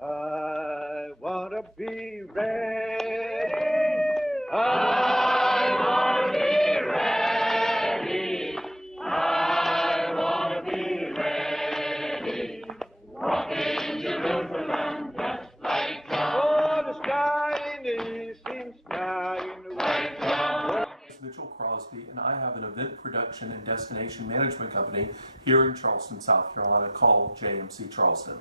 I want to be ready. I want to be ready. I want to be ready. Walking Jerusalem just like John. Oh, the sky in the east seems sky in the west. Mitchell Crosby, and I have an event production and destination management company here in Charleston, South Carolina called JMC Charleston.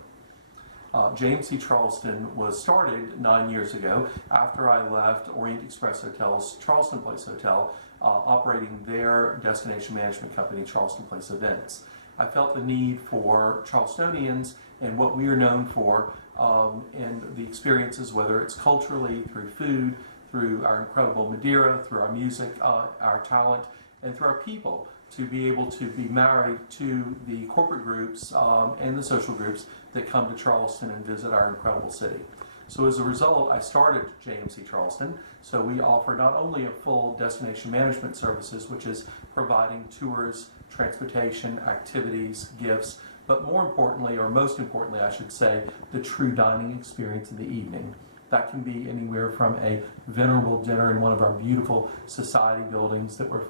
JMC Charleston was started 9 years ago after I left Orient Express Hotel's Charleston Place Hotel, operating their destination management company, Charleston Place Events. I felt the need for Charlestonians and what we are known for and the experiences, whether it's culturally, through food, through our incredible Madeira, through our music, our talent, and through our people, to be able to be married to the corporate groups and the social groups that come to Charleston and visit our incredible city. So as a result, I started JMC Charleston. So we offer not only a full destination management services, which is providing tours, transportation, activities, gifts, but more importantly, or most importantly, I should say, the true dining experience in the evening. That can be anywhere from a venerable dinner in one of our beautiful society buildings that were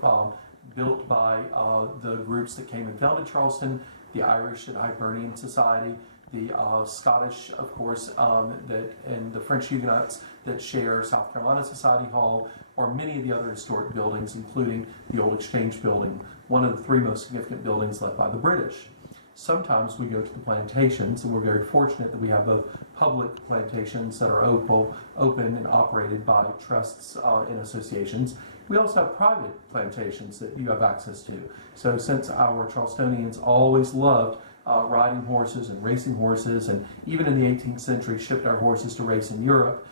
built by the groups that came and founded Charleston, the Irish and Hibernian Society, the Scottish, of course, and the French Huguenots that share South Carolina Society Hall, or many of the other historic buildings, including the Old Exchange Building, one of the three most significant buildings left by the British. Sometimes we go to the plantations, and we're very fortunate that we have both public plantations that are open and operated by trusts and associations. We also have private plantations that you have access to. So since our Charlestonians always loved riding horses and racing horses, and even in the 18th century shipped our horses to race in Europe,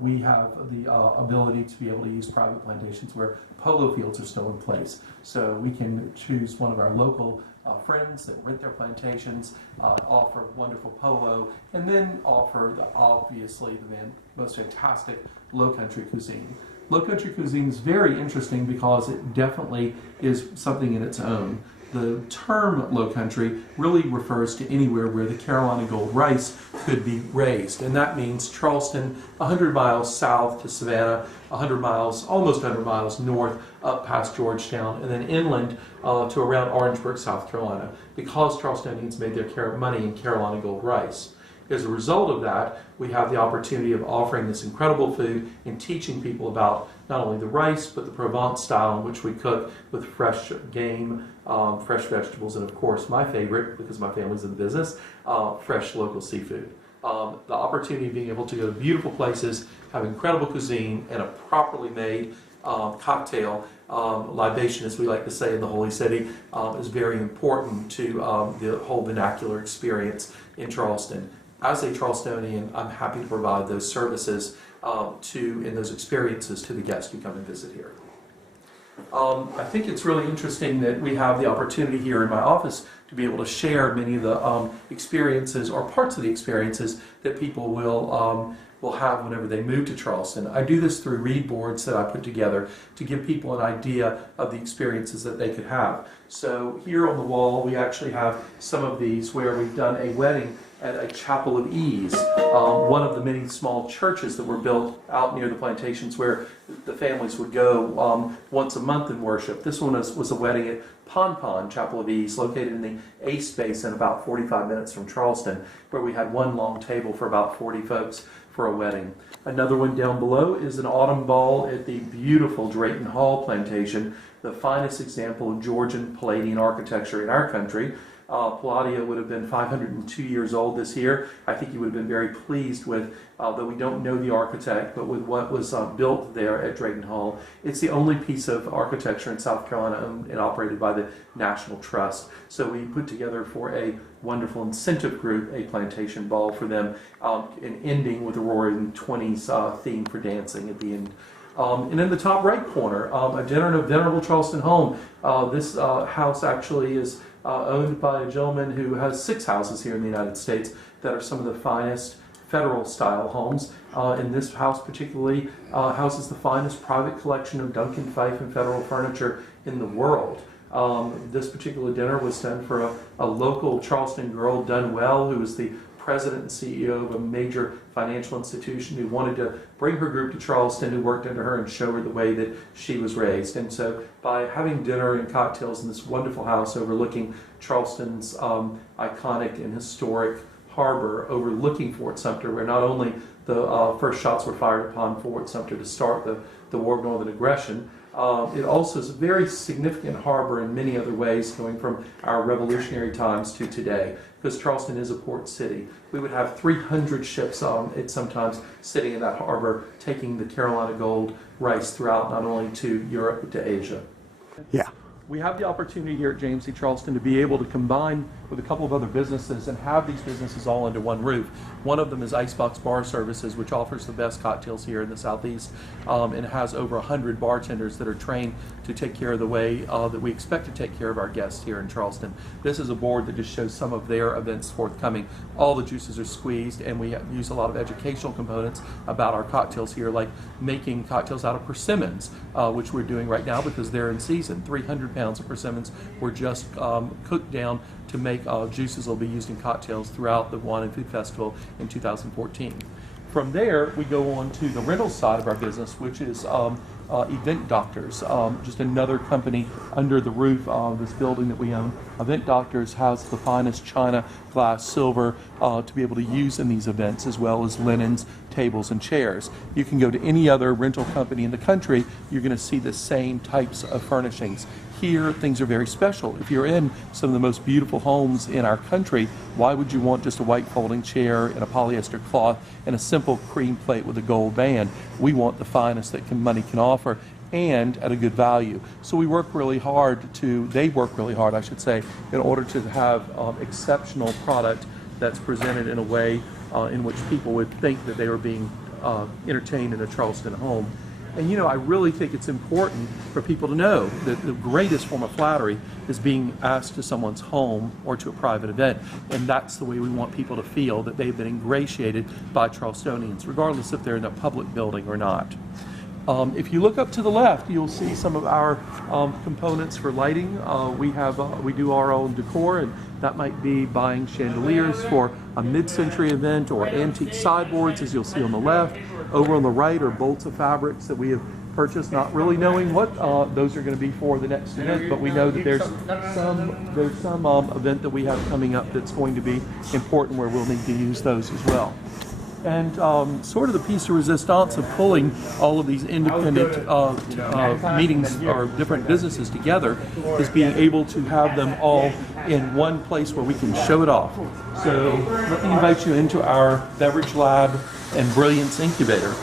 we have the ability to be able to use private plantations where polo fields are still in place. So we can choose one of our local friends that rent their plantations, offer wonderful polo, and then offer obviously the most fantastic low country cuisine. Low country cuisine is very interesting because it definitely is something in its own. The term low country really refers to anywhere where the Carolina gold rice could be raised, and that means Charleston, 100 miles south to Savannah, 100 miles, almost 100 miles north up past Georgetown, and then inland to around Orangeburg, South Carolina, because Charlestonians made their money in Carolina gold rice. As a result of that, we have the opportunity of offering this incredible food and teaching people about not only the rice, but the Provence style in which we cook with fresh game, fresh vegetables, and of course my favorite, because my family's in the business, fresh local seafood. The opportunity of being able to go to beautiful places, have incredible cuisine, and a properly made cocktail libation, as we like to say in the Holy City, is very important to the whole vernacular experience in Charleston. As a Charlestonian, I'm happy to provide those services and those experiences to the guests who come and visit here. I think it's really interesting that we have the opportunity here in my office to be able to share many of the experiences or parts of the experiences that people will have whenever they move to Charleston. I do this through read boards that I put together to give people an idea of the experiences that they could have. So here on the wall we actually have some of these where we've done a wedding at a Chapel of Ease, one of the many small churches that were built out near the plantations where the families would go once a month and worship. This one was a wedding at Pon Chapel of Ease, located in the Ace Basin about 45 minutes from Charleston, where we had one long table for about 40 folks for a wedding. Another one down below is an autumn ball at the beautiful Drayton Hall plantation, the finest example of Georgian Palladian architecture in our country. Palladio would have been 502 years old this year. I think he would have been very pleased with, though we don't know the architect, but with what was built there at Drayton Hall. It's the only piece of architecture in South Carolina owned and operated by the National Trust. So we put together for a wonderful incentive group a plantation ball for them, and ending with a Roaring Twenties theme for dancing at the end. And in the top right corner, a venerable Charleston home. This house actually is owned by a gentleman who has 6 houses here in the United States that are some of the finest federal style homes. And this house particularly houses the finest private collection of Duncan Fife and Federal furniture in the world. This particular dinner was done for a local Charleston girl, Dunwell, who was the president and CEO of a major financial institution who wanted to bring her group to Charleston, who worked under her and show her the way that she was raised. And so by having dinner and cocktails in this wonderful house overlooking Charleston's iconic and historic harbor, overlooking Fort Sumter, where not only the first shots were fired upon Fort Sumter to start the War of Northern Aggression, it also is a very significant harbor in many other ways, going from our revolutionary times to today, because Charleston is a port city. We would have 300 ships sometimes sitting in that harbor, taking the Carolina gold rice throughout, not only to Europe, but to Asia. Yeah. We have the opportunity here at JMC Charleston to be able to combine with a couple of other businesses and have these businesses all under one roof. One of them is Icebox Bar Services, which offers the best cocktails here in the Southeast, and has over 100 bartenders that are trained to take care of the way that we expect to take care of our guests here in Charleston. This is a board that just shows some of their events forthcoming. All the juices are squeezed, and we use a lot of educational components about our cocktails here, like making cocktails out of persimmons, which we're doing right now because they're in season. 300 pounds of persimmons were just cooked down to make juices that will be used in cocktails throughout the Wine and Food Festival in 2014. From there, we go on to the rental side of our business, which is Event Doctors, just another company under the roof of this building that we own. Event Doctors has the finest china, glass, silver to be able to use in these events, as well as linens, tables, and chairs. You can go to any other rental company in the country, you're going to see the same types of furnishings. Here, things are very special. If you're in some of the most beautiful homes in our country, why would you want just a white folding chair and a polyester cloth and a simple cream plate with a gold band? We want the finest that money can offer, and at a good value. So we work really hard they work really hard, I should say, in order to have exceptional product that's presented in a way in which people would think that they were being entertained in a Charleston home. And I really think it's important for people to know that the greatest form of flattery is being asked to someone's home or to a private event. And that's the way we want people to feel, that they've been ingratiated by Charlestonians, regardless if they're in a public building or not. If you look up to the left, you'll see some of our components for lighting. We do our own decor, and that might be buying chandeliers for a mid-century event or antique sideboards, as you'll see on the left. Over on the right are bolts of fabrics that we have purchased, not really knowing what those are going to be for the next event, but we know that there's some event that we have coming up that's going to be important where we'll need to use those as well. And sort of the piece de resistance of pulling all of these independent meetings or different businesses together is being able to have them all in one place where we can show it off. So let me invite you into our Beverage Lab and Brilliance Incubator.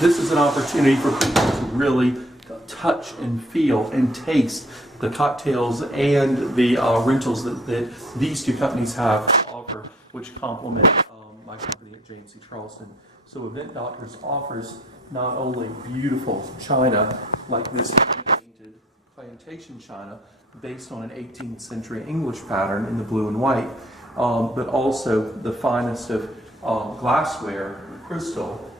This is an opportunity for people to really touch and feel and taste the cocktails and the rentals that these two companies have to offer, which complement my company at JMC Charleston. So Event Doctors offers not only beautiful china like this painted plantation china based on an 18th century English pattern in the blue and white, but also the finest of glassware, crystal,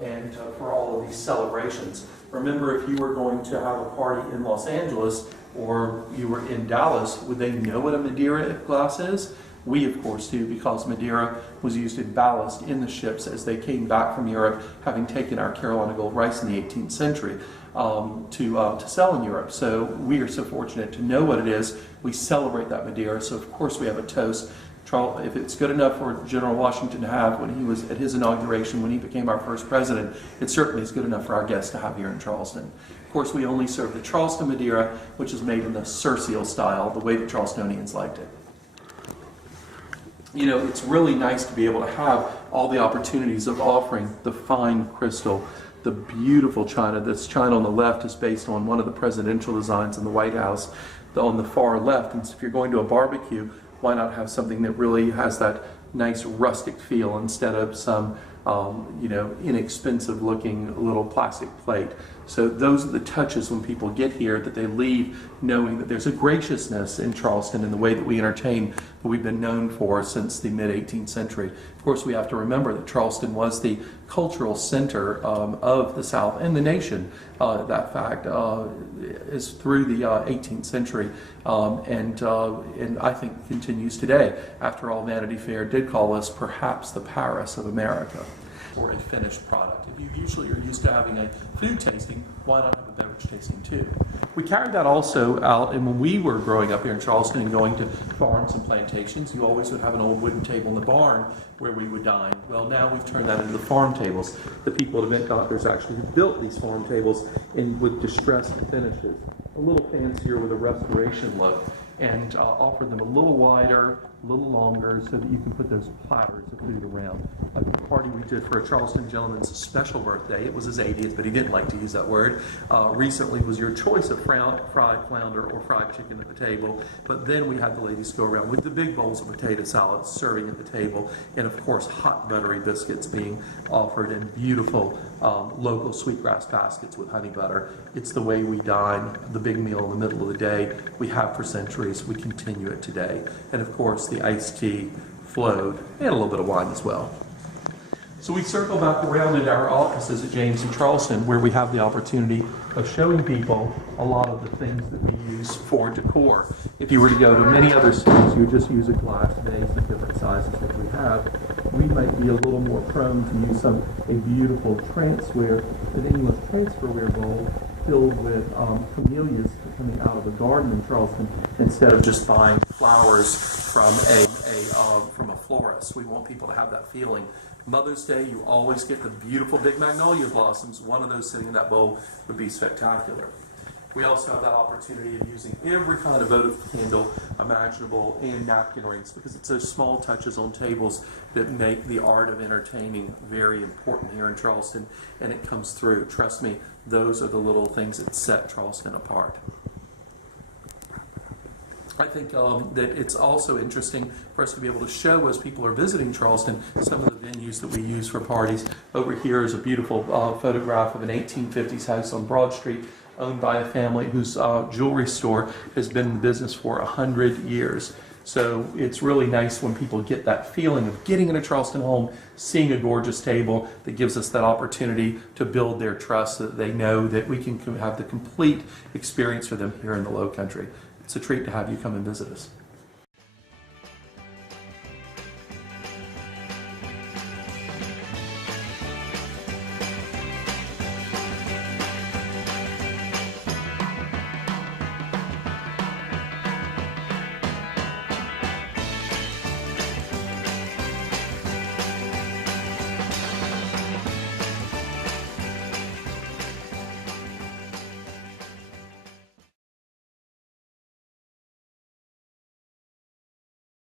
and for all of these celebrations. Remember, if you were going to have a party in Los Angeles or you were in Dallas, would they know what a Madeira glass is? We, of course, do, because Madeira was used in ballast in the ships as they came back from Europe, having taken our Carolina gold rice in the 18th century to sell in Europe. So we are so fortunate to know what it is. We celebrate that Madeira, so of course we have a toast. If it's good enough for General Washington to have when he was at his inauguration, when he became our first president, it certainly is good enough for our guests to have here in Charleston. Of course, we only serve the Charleston Madeira, which is made in the Cercial style, the way the Charlestonians liked it. It's really nice to be able to have all the opportunities of offering the fine crystal, the beautiful china. This china on the left is based on one of the presidential designs in the White House. On the far left, and so if you're going to a barbecue, why not have something that really has that nice rustic feel instead of some inexpensive looking little plastic plate. So those are the touches when people get here that they leave knowing that there's a graciousness in Charleston in the way that we entertain that we've been known for since the mid-18th century. Of course, we have to remember that Charleston was the cultural center of the South and the nation. That fact is through the 18th century and I think continues today. After all, Vanity Fair did call us perhaps the Paris of America. Or a finished product. If you usually are used to having a food tasting, why not have a beverage tasting too? We carried that also out, and when we were growing up here in Charleston and going to farms and plantations, you always would have an old wooden table in the barn where we would dine. Well, now we've turned that into the farm tables. The people at Event Doctors actually have built these farm tables with distressed finishes, a little fancier with a restoration look, and offer them a little wider, a little longer, so that you can put those platters of food around. A party we did for a Charleston gentleman's special birthday, it was his 80th, but he didn't like to use that word, recently was your choice of fried flounder or fried chicken at the table, but then we had the ladies go around with the big bowls of potato salad serving at the table, and of course hot buttery biscuits being offered in beautiful local sweetgrass baskets with honey butter. It's the way we dine, the big meal in the middle of the day. We have for centuries, we continue it today. And of course the iced tea flowed, and a little bit of wine as well. So we circle back around into our offices at James in Charleston, where we have the opportunity of showing people a lot of the things that we use for decor. If you were to go to many other cities, you would just use a glass vase of different sizes that we have. We might be a little more prone to use a beautiful an English transferware bowl filled with camellias coming out of a garden in Charleston, instead of just buying flowers from a florist. We want people to have that feeling. Mother's Day, you always get the beautiful big magnolia blossoms. One of those sitting in that bowl would be spectacular. We also have that opportunity of using every kind of votive candle imaginable and napkin rings, because it's those small touches on tables that make the art of entertaining very important here in Charleston, and it comes through. Trust me, those are the little things that set Charleston apart. I think that it's also interesting for us to be able to show, as people are visiting Charleston, some of the venues that we use for parties. Over here is a beautiful photograph of an 1850s house on Broad Street, owned by a family whose jewelry store has been in business for 100 years. So it's really nice when people get that feeling of getting in a Charleston home, seeing a gorgeous table that gives us that opportunity to build their trust, so that they know that we can have the complete experience for them here in the Low Country. It's a treat to have you come and visit us.